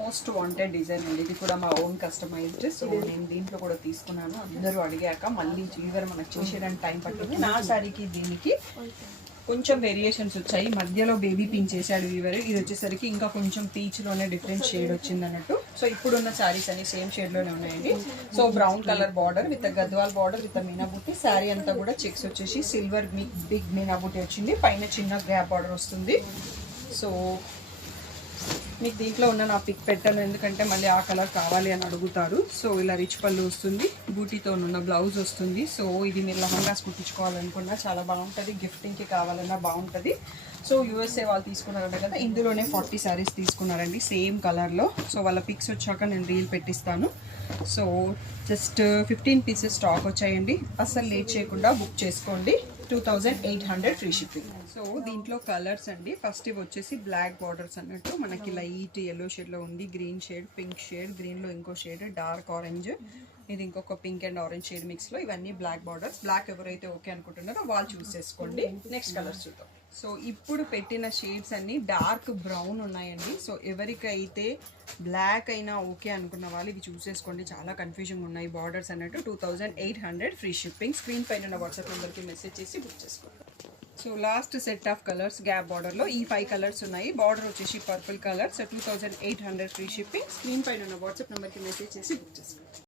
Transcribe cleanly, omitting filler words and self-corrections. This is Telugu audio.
మోస్ట్ వాంటెడ్ డిజైన్ అండి. ఇది కూడా మా ఓన్ కస్టమైజ్డ్. సో నేను దీంట్లో కూడా తీసుకున్నాను. అందరూ అడిగాక మళ్ళీ వీవర్ మనకు చేసేయడానికి టైం పట్టింది. నా శారీకి దీనికి కొంచెం వేరియేషన్స్ వచ్చాయి. మధ్యలో బేబీ పింక్ చేశాడు వీవర్. ఇది వచ్చేసరికి ఇంకా కొంచెం పీచ్లోనే డిఫరెంట్ షేడ్ వచ్చింది అన్నట్టు. సో ఇప్పుడున్న శారీస్ అన్ని సేమ్ షేడ్లోనే ఉన్నాయండి. So brown colour border with Gadwal border with meenabutti. Sari అంతా కూడా చెక్స్ వచ్చేసి సిల్వర్ బిగ్ మీనాబుట్టి వచ్చింది. పైన చిన్న గ్యాప్ బార్డర్ వస్తుంది. సో మీకు దీంట్లో ఉన్న నా పిక్ పెట్టాను, ఎందుకంటే మళ్ళీ ఆ కలర్ కావాలి అని అడుగుతారు. సో ఇలా రిచ్ పళ్ళు వస్తుంది, బూటీతో ఉన్న బ్లౌజ్ వస్తుంది. సో ఇది మీరు లహంగాస్ కుట్టించుకోవాలనుకున్నా చాలా బాగుంటుంది, గిఫ్టింగ్కి కావాలన్నా బాగుంటుంది. సో యూఎస్ఏ వాళ్ళు తీసుకున్నారంట కదా, ఇందులోనే 40 శారీస్ తీసుకున్నారండి సేమ్ కలర్లో. సో వాళ్ళ పిక్స్ వచ్చాక నేను రీల్ పెట్టిస్తాను. సో జస్ట్ 15 పీసెస్ స్టాక్ వచ్చాయండి. అస్సలు లేట్ చేయకుండా బుక్ చేసుకోండి. 2800 ఫ్రీ షిప్పింగ్. సో దీంట్లో కలర్స్ అండి. ఫస్ట్ ఇవి వచ్చేసి బ్లాక్ బార్డర్స్ అన్నట్టు మనకి లైట్ ఎల్లో షేడ్లో ఉంది, గ్రీన్ షేడ్, పింక్ షేడ్, గ్రీన్లో ఇంకో షేడ్, డార్క్ ఆరెంజ్, ఇది ఇంకొక పింక్ అండ్ ఆరెంజ్ షేడ్ మిక్స్లో. ఇవన్నీ బ్లాక్ బార్డర్స్. బ్లాక్ ఎవరైతే ఓకే అనుకుంటున్నారో వాళ్ళు చూస్ చేసుకోండి. నెక్స్ట్ కలర్స్ చూద్దాం. సో ఇప్పుడు పెట్టిన షేడ్స్ అన్ని డార్క్ బ్రౌన్ ఉన్నాయండి. సో ఎవరికైతే బ్లాక్ అయినా ఓకే అనుకున్న వాళ్ళు ఇవి చూసేసుకోండి. చాలా కన్ఫ్యూజన్ ఉన్నాయి బార్డర్స్ అన్నట్టు. 2800 ఫ్రీ షిప్పింగ్. స్క్రీన్ పైన వాట్సాప్ నెంబర్కి మెసేజ్ చేసి బుక్ చేసుకోండి. So last set of colours gap బార్డర్లో ఈ 5 కలర్స్ ఉన్నాయి. బార్డర్ వచ్చేసి purple colour. So 2800 free shipping. Screen పైన వాట్సాప్ నెంబర్కి మెసేజ్ చేసి బుక్ చేసుకోండి.